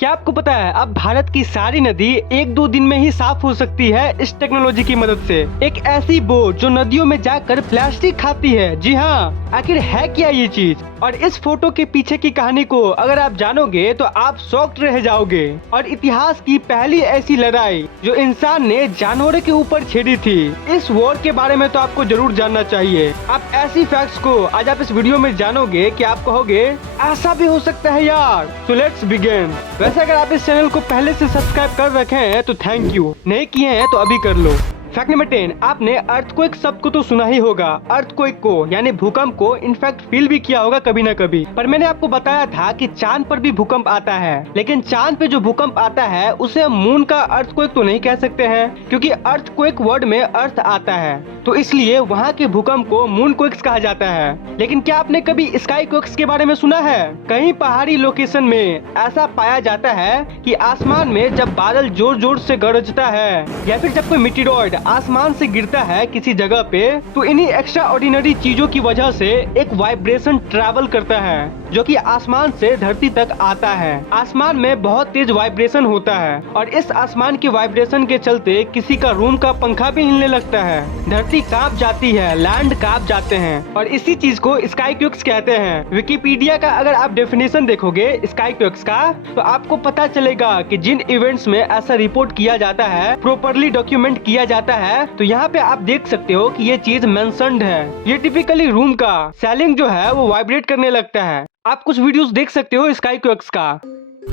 क्या आपको पता है अब भारत की सारी नदी एक दो दिन में ही साफ हो सकती है इस टेक्नोलॉजी की मदद से। एक ऐसी बोट जो नदियों में जाकर प्लास्टिक खाती है। जी हाँ, आखिर है क्या ये चीज? और इस फोटो के पीछे की कहानी को अगर आप जानोगे तो आप शॉक्ड रह जाओगे। और इतिहास की पहली ऐसी लड़ाई जो इंसान ने जानवरों के ऊपर छेड़ी थी, इस वॉर के बारे में तो आपको जरूर जानना चाहिए। आप ऐसी फैक्ट्स को आज आप इस वीडियो में जानोगे कि आप कहोगे ऐसा भी हो सकता है यार। So let's begin. वैसे अगर आप इस चैनल को पहले से सब्सक्राइब कर रखे हैं तो थैंक यू, नहीं किए हैं तो अभी कर लो। फैक्ट नंबर 10, आपने अर्थक्वेक शब्द को तो सुना ही होगा। अर्थक्वेक को यानी भूकंप को इनफैक्ट फील भी किया होगा कभी न कभी। पर मैंने आपको बताया था कि चांद पर भी भूकंप आता है, लेकिन चांद पे जो भूकंप आता है उसे मून का अर्थक्वेक तो नहीं कह सकते हैं, क्योंकि अर्थक्वेक वर्ड में अर्थ आता है, तो इसलिए वहाँ के भूकंप को मून क्वेक्स कहा जाता है। लेकिन क्या आपने कभी स्काई क्वेक्स के बारे में सुना है? कहीं पहाड़ी लोकेशन में ऐसा पाया जाता है कि आसमान में जब बादल जोर जोर से गरजता है या फिर जब कोई मीटेरॉइड आसमान से गिरता है किसी जगह पे, तो इन्हीं एक्स्ट्रा ऑर्डिनरी चीजों की वजह से एक वाइब्रेशन ट्रैवल करता है जो कि आसमान से धरती तक आता है। आसमान में बहुत तेज वाइब्रेशन होता है और इस आसमान के वाइब्रेशन के चलते किसी का रूम का पंखा भी हिलने लगता है, धरती कांप जाती है, लैंड कांप जाते हैं, और इसी चीज को स्काई क्वेक्स कहते हैं। विकिपीडिया का अगर आप डेफिनेशन देखोगे स्काई क्वेक्स का, तो आपको पता चलेगा कि जिन इवेंट्स में ऐसा रिपोर्ट किया जाता है, प्रॉपर्ली डॉक्यूमेंट किया जाता है, तो यहाँ पे आप देख सकते हो कि ये चीज मेंशन्ड है। ये टिपिकली रूम का सीलिंग जो है वो वाइब्रेट करने लगता है। आप कुछ वीडियोस देख सकते हो स्काई क्वेक्स का।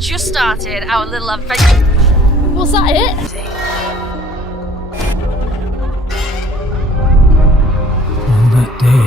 Just started our little adventure. Was that it? On that day,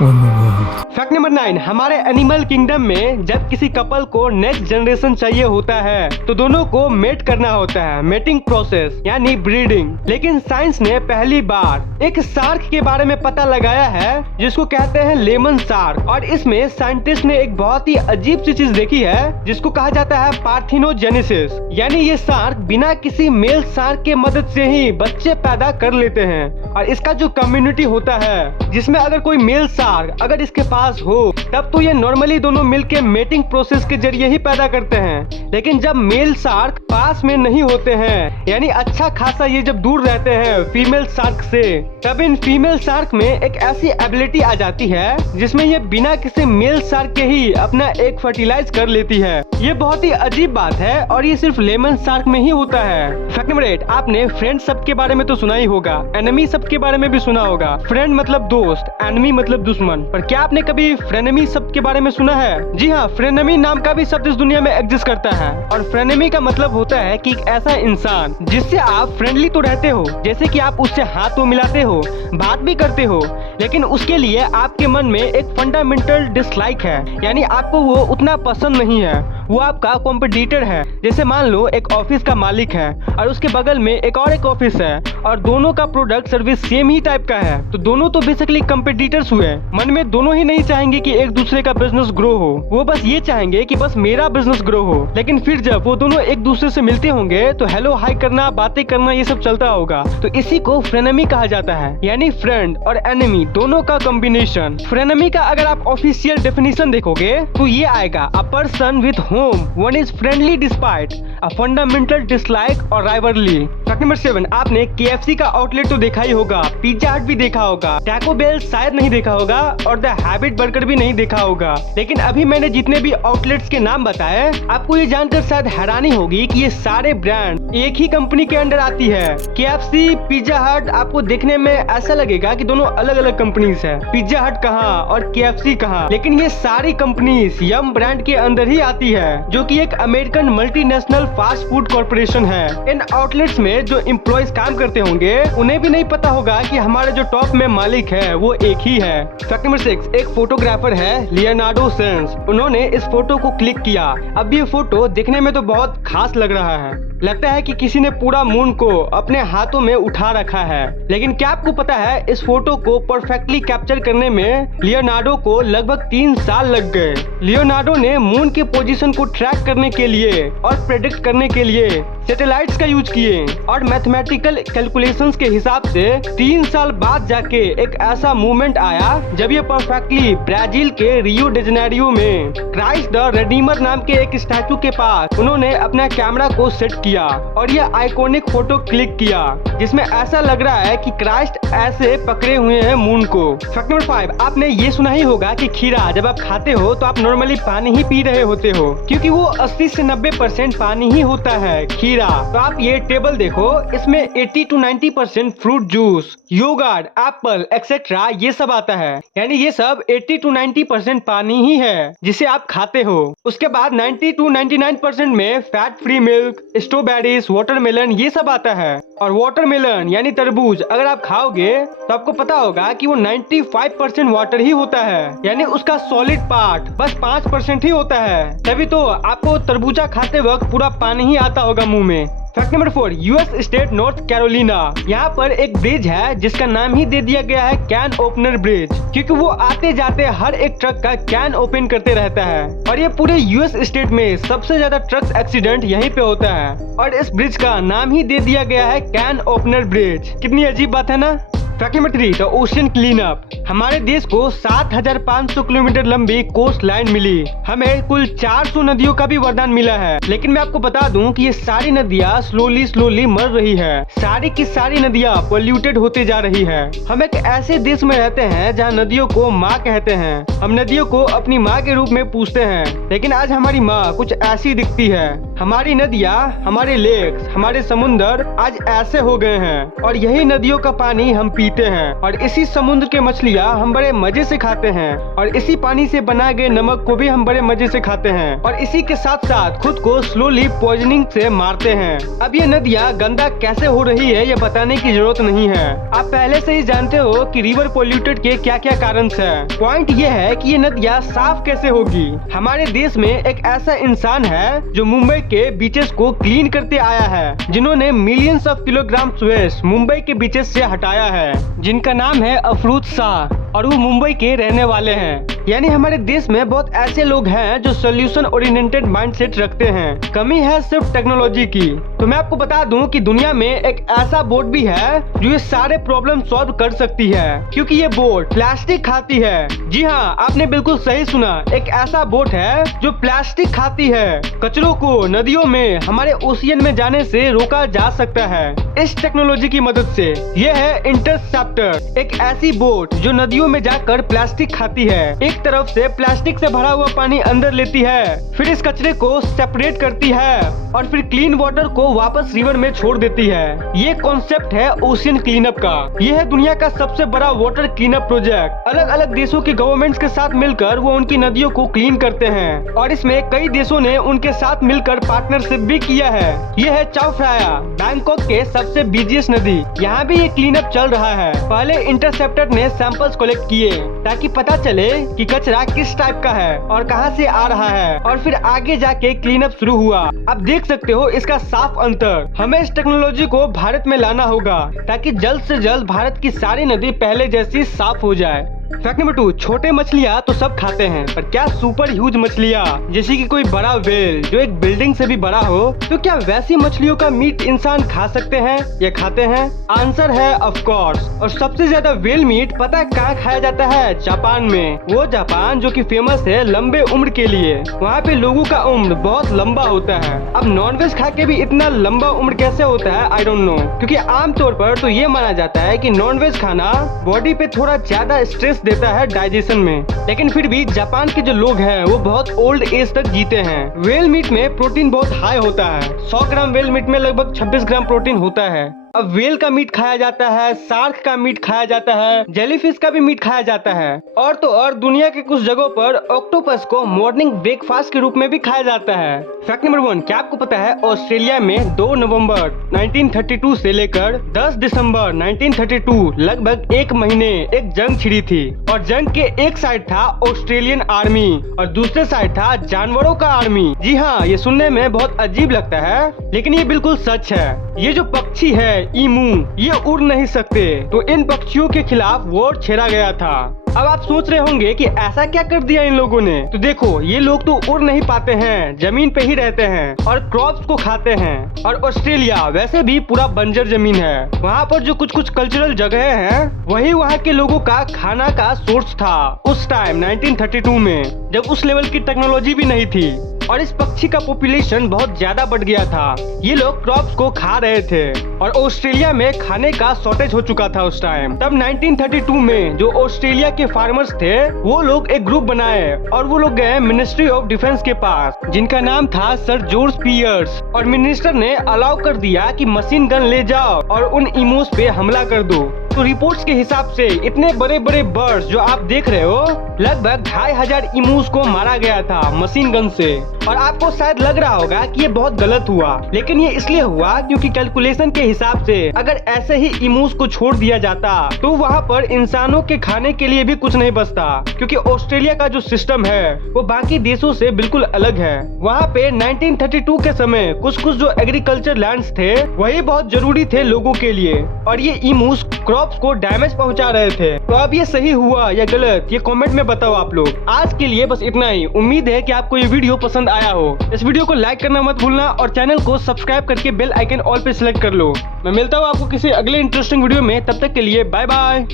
when the world fact number 9, हमारे एनिमल किंगडम में जब किसी कपल को नेक्स्ट जनरेशन चाहिए होता है तो दोनों को मेट करना होता है, मेटिंग प्रोसेस यानी ब्रीडिंग। लेकिन साइंस ने पहली बार एक शार्क के बारे में पता लगाया है जिसको कहते हैं लेमन शार्क, और इसमें साइंटिस्ट ने एक बहुत ही अजीब सी चीज देखी है जिसको कहा जाता है पार्थिनोजेनेसिस, यानी ये शार्क बिना किसी मेल शार्क के मदद से ही बच्चे पैदा कर लेते हैं। और इसका जो कम्युनिटी होता है जिसमें अगर कोई मेल शार्क अगर इसके पास हो तब तो ये नॉर्मली दोनों मिलके मेटिंग प्रोसेस के जरिए ही पैदा करते हैं। लेकिन जब मेल शार्क पास में नहीं होते हैं, यानी अच्छा खासा ये जब दूर रहते हैं फीमेल शार्क से, तब इन फीमेल शार्क में एक ऐसी एबिलिटी आ जाती है जिसमें ये बिना किसी मेल शार्क के ही अपना एग फर्टिलाइज कर लेती है। ये बहुत ही अजीब बात है और ये सिर्फ लेमन शार्क में ही होता है। फैक्ट नंबर 8, आपने फ्रेंड शब्द के बारे में तो सुना ही होगा, एनिमी शब्द के बारे में भी सुना होगा। फ्रेंड मतलब दोस्त, एनिमी मतलब दुश्मन, पर क्या आपने कभी फ्रेनेमी शब्द के बारे में सुना है? जी हाँ, फ्रेनेमी नाम का भी शब्द इस दुनिया में एग्जिस्ट करता है, और फ्रेनेमी का मतलब होता है कि एक ऐसा इंसान जिससे आप फ्रेंडली तो रहते हो, जैसे कि आप उससे हाथ तो मिलाते हो, बात भी करते हो, लेकिन उसके लिए आपके मन में एक फंडामेंटल डिसलाइक है, यानी आपको वो उतना पसंद नहीं है, वो आपका कॉम्पिटिटर है। जैसे मान लो एक ऑफिस का मालिक है और उसके बगल में एक और एक ऑफिस है और दोनों का प्रोडक्ट सर्विस सेम ही टाइप का है, तो दोनों तो बेसिकली कंपटीटर्स हुए। मन में दोनों ही नहीं चाहेंगे कि एक दूसरे का बिजनेस ग्रो हो, वो बस ये चाहेंगे कि बस मेरा बिजनेस ग्रो हो। लेकिन फिर जब वो दोनों एक दूसरे से मिलते होंगे तो हेलो हाई करना, बातें करना, ये सब चलता होगा, तो इसी को फ्रेनेमी कहा जाता है, यानी फ्रेंड और एनिमी दोनों का कॉम्बिनेशन। फ्रेनेमी का अगर आप ऑफिशियल डेफिनेशन देखोगे तो ये आएगा, a person with home one is friendly despite a fundamental dislike और राइवलरी। फैक्ट नंबर 7, आपने KFC का आउटलेट तो देखा ही होगा, पिज्जा हट भी देखा होगा, टैको बेल शायद नहीं देखा होगा, और द हैबिट बर्गर भी नहीं देखा होगा। लेकिन अभी मैंने जितने भी आउटलेट्स के नाम बताए, आपको ये जानकर शायद हैरानी होगी कि ये सारे ब्रांड एक ही कंपनी के अंडर आती है। KFC, पिज्जा हट, आपको देखने में ऐसा लगेगा कि दोनों अलग अलग कंपनीज है, पिज्जा हट कहाँ और KFC कहाँ, लेकिन ये सारी कंपनीज यम ब्रांड के अंदर ही आती है, जो कि एक American multinational fast food corporation है। इन आउटलेट्स में जो एम्प्लॉइज काम करते होंगे उन्हें भी नहीं पता होगा कि हमारे जो टॉप में मालिक है वो एक ही है। फैक्ट नंबर 6, एक फोटोग्राफर है लियोनार्डो सेंस, उन्होंने इस फोटो को क्लिक किया। अब ये फोटो देखने में तो बहुत खास लग रहा है, लगता है कि किसी ने पूरा मून को अपने हाथों में उठा रखा है। लेकिन क्या आपको पता है इस फोटो को परफेक्टली कैप्चर करने में लियोनार्डो को लगभग 3 साल लग गए। लियोनार्डो ने मून के पोजीशन को ट्रैक करने के लिए और प्रेडिक्ट करने के लिए सैटेलाइट्स का यूज किए और मैथमेटिकल कैलकुलेशंस के हिसाब से 3 साल बाद जाके एक ऐसा मूवमेंट आया जब ये परफेक्टली ब्राजील के रियो डी जेनेरियो में क्राइस्ट द रेडीमर नाम के एक स्टैचू के पास उन्होंने अपना कैमरा को सेट किया और ये आइकॉनिक फोटो क्लिक किया जिसमें ऐसा लग रहा है कि क्राइस्ट ऐसे पकड़े हुए हैं मून को। फैक्ट नंबर 5, आपने ये सुना ही होगा कि खीरा जब आप खाते हो तो आप नॉर्मली पानी ही पी रहे होते हो क्योंकि वो 80 से 90% पानी ही होता है खीरा। तो आप ये टेबल देखो, इसमें 80 to 90% fruit juice, yoghurt, apple etcetera ये सब आता है, यानी ये सब 80 to 90% पानी ही है जिसे आप खाते हो। उसके बाद 90 to 99% में fat free milk, strawberries, watermelon ये सब आता है। और वाटरमेलन यानी तरबूज अगर आप खाओगे तो आपको पता होगा कि वो 95% वाटर ही होता है, यानी उसका सॉलिड पार्ट बस 5% ही होता है। तभी तो आपको तरबूजा खाते वक्त पूरा पानी ही आता होगा मुंह में। Fact number 4, US state north Carolina, यहाँ पर एक ब्रिज है जिसका नाम ही दे दिया गया है कैन ओपनर ब्रिज क्योंकि वो आते जाते हर एक ट्रक का कैन ओपन करते रहता है और ये पूरे यूएस स्टेट में सबसे ज्यादा ट्रक एक्सीडेंट यहीं पे होता है और इस ब्रिज का नाम ही दे दिया गया है कैन ओपनर ब्रिज। कितनी अजीब बात है ना। Fact number 3, the ocean clean up. हमारे देश को 7,500 किलोमीटर लंबी कोस्ट लाइन मिली, हमें कुल 400 नदियों का भी वरदान मिला है, लेकिन मैं आपको बता दूं कि ये सारी नदियां स्लोली मर रही है। सारी की सारी नदियां पोल्यूटेड होते जा रही है। हम एक ऐसे देश में रहते हैं जहां नदियों को माँ कहते हैं, हम नदियों को अपनी माँ के रूप में पूछते हैं, लेकिन आज हमारी माँ कुछ ऐसी दिखती है। हमारी नदियाँ, हमारे लेक्स, हमारे समुन्द्र आज ऐसे हो गए हैं और यही नदियों का पानी हम पीते हैं और इसी समुद्र के मछलियाँ हम बड़े मजे से खाते हैं और इसी पानी से बनाए गए नमक को भी हम बड़े मजे से खाते हैं और इसी के साथ साथ खुद को स्लोली पॉइजनिंग से मारते हैं। अब ये नदियाँ गंदा कैसे हो रही है ये बताने की जरूरत नहीं है, आप पहले से ही जानते हो कि रिवर पोल्यूटेड के क्या क्या कारण है। पॉइंट ये है कि ये नदियाँ साफ कैसे होगी। हमारे देश में एक ऐसा इंसान है जो मुंबई के बीचेस को क्लीन करते आया है, जिन्होंने millions of kilogram waste Mumbai के बीचेस से हटाया है, जिनका नाम है अफरूज शाह और वो मुंबई के रहने वाले हैं। यानी हमारे देश में बहुत ऐसे लोग हैं जो सोल्यूशन ओरिएंटेड माइंडसेट रखते हैं। कमी है सिर्फ टेक्नोलॉजी की। तो मैं आपको बता दूं कि दुनिया में एक ऐसा बोट भी है जो ये सारे प्रॉब्लम सॉल्व कर सकती है, क्योंकि ये बोट प्लास्टिक खाती है। जी हाँ, आपने बिल्कुल सही सुना, एक ऐसा बोट है जो प्लास्टिक खाती है। कचरों को नदियों में, हमारे ओशियन में जाने से रोका जा सकता है इस टेक्नोलॉजी की मदद से। ये है इंटरसेप्टर, एक ऐसी बोट जो नदियों में जाकर प्लास्टिक खाती है। एक तरफ से प्लास्टिक से भरा हुआ पानी अंदर लेती है, फिर इस कचरे को सेपरेट करती है और फिर क्लीन वाटर को वापस रिवर में छोड़ देती है। ये कॉन्सेप्ट है ओशियन क्लीनअप का। ये है दुनिया का सबसे बड़ा वाटर क्लीनअप प्रोजेक्ट। अलग अलग देशों की गवर्नमेंट्स के साथ मिलकर वो उनकी नदियों को क्लीन करते हैं और इसमें कई देशों ने उनके साथ मिलकर पार्टनरशिप भी किया है। ये है चाओ फ्राया, बैंकॉक के सबसे बिजिएस्ट नदी। यहाँ भी ये क्लीनअप चल रहा है। पहले इंटरसेप्टर ने सैंपल्स कलेक्ट किए ताकि पता चले कि कचरा किस टाइप का है और कहां से आ रहा है, और फिर आगे जाके क्लीन अप शुरू हुआ। अब देख सकते हो इसका साफ अंतर। हमें इस टेक्नोलॉजी को भारत में लाना होगा ताकि जल्द से जल्द भारत की सारी नदी पहले जैसी साफ हो जाए। फैक्ट नंबर 2, छोटे मछलियाँ तो सब खाते हैं, पर क्या सुपर ह्यूज मछलियाँ जैसे कि कोई बड़ा व्हेल जो एक बिल्डिंग से भी बड़ा हो, तो क्या वैसी मछलियों का मीट इंसान खा सकते हैं या खाते हैं? आंसर है ऑफ कोर्स। और सबसे ज्यादा व्हेल मीट पता है कहाँ खाया जाता है? जापान में। वो जापान जो कि फेमस है लंबे उम्र के लिए। वहाँ पे लोगों का उम्र बहुत लंबा होता है। अब नॉनवेज खा के भी इतना लंबा उम्र कैसे होता है, आई डोंट नो, क्योंकि आमतौर पर तो ये माना जाता है कि नॉनवेज खाना बॉडी पे थोड़ा ज्यादा स्ट्रेस देता है डाइजेशन में, लेकिन फिर भी जापान के जो लोग हैं वो बहुत ओल्ड एज तक जीते हैं। व्हेल मीट में प्रोटीन बहुत हाई होता है। 100 ग्राम व्हेल मीट में लगभग 26 ग्राम प्रोटीन होता है। अब व्हेल का मीट खाया जाता है, शार्क का मीट खाया जाता है, जेलीफिश का भी मीट खाया जाता है, और तो और दुनिया के कुछ जगहों पर ऑक्टोपस को मॉर्निंग ब्रेकफास्ट के रूप में भी खाया जाता है। फैक्ट नंबर 1, क्या आपको पता है ऑस्ट्रेलिया में 2 नवंबर 1932 से लेकर 10 दिसंबर 1932 लगभग 1 महीने एक जंग छिड़ी थी, और जंग के एक साइड था ऑस्ट्रेलियन आर्मी और दूसरे साइड था जानवरों का आर्मी। जी हाँ, ये सुनने में बहुत अजीब लगता है, लेकिन ये बिल्कुल सच है। ये जो पक्षी है ईमू, ये उड़ नहीं सकते, तो इन पक्षियों के खिलाफ वॉर छेड़ा गया था। अब आप सोच रहे होंगे कि ऐसा क्या कर दिया इन लोगों ने। तो देखो, ये लोग तो उड़ नहीं पाते हैं, जमीन पे ही रहते हैं और क्रॉप्स को खाते हैं। और ऑस्ट्रेलिया वैसे भी पूरा बंजर जमीन है। वहाँ पर जो कुछ कुछ कल्चरल जगह हैं, वही वहाँ के लोगों का खाना का सोर्स था उस टाइम 1932 में, जब उस लेवल की टेक्नोलॉजी भी नहीं थी और इस पक्षी का पॉपुलेशन बहुत ज्यादा बढ़ गया था। ये लोग क्रॉप्स को खा रहे थे और ऑस्ट्रेलिया में खाने का शॉर्टेज हो चुका था उस टाइम। तब 1932 में जो ऑस्ट्रेलिया के फार्मर्स थे, वो लोग एक ग्रुप बनाए और वो लोग गए मिनिस्ट्री ऑफ डिफेंस के पास, जिनका नाम था सर जॉर्ज पियर्स। और मिनिस्टर ने अलाउ कर दिया कि मशीन गन ले जाओ और उन इमोस पे हमला कर दो। तो रिपोर्ट्स के हिसाब से इतने बड़े बड़े बर्ड्स जो आप देख रहे हो, लगभग 2500 इमूस को मारा गया था मशीन गन से। और आपको शायद लग रहा होगा कि ये बहुत गलत हुआ, लेकिन ये इसलिए हुआ क्योंकि कैलकुलेशन के हिसाब से अगर ऐसे ही इमूस को छोड़ दिया जाता तो वहाँ पर इंसानों के खाने के लिए भी कुछ नहीं बचता। क्योंकि ऑस्ट्रेलिया का जो सिस्टम है वो बाकी देशों से बिल्कुल अलग है। वहाँ पे 1932 के समय कुछ कुछ जो एग्रीकल्चर लैंड्स थे वही बहुत जरूरी थे लोगों के लिए, और ये इमूस क्रॉप्स को डैमेज पहुंचा रहे थे। तो अब ये सही हुआ या गलत, ये कमेंट में बताओ आप लोग। आज के लिए बस इतना ही। उम्मीद है कि आपको ये वीडियो पसंद आया हो। इस वीडियो को लाइक करना मत भूलना और चैनल को सब्सक्राइब करके बेल आइकन ऑल पे सिलेक्ट कर लो। मैं मिलता हूँ आपको किसी अगले इंटरेस्टिंग वीडियो में, तब तक के लिए बाय बाय।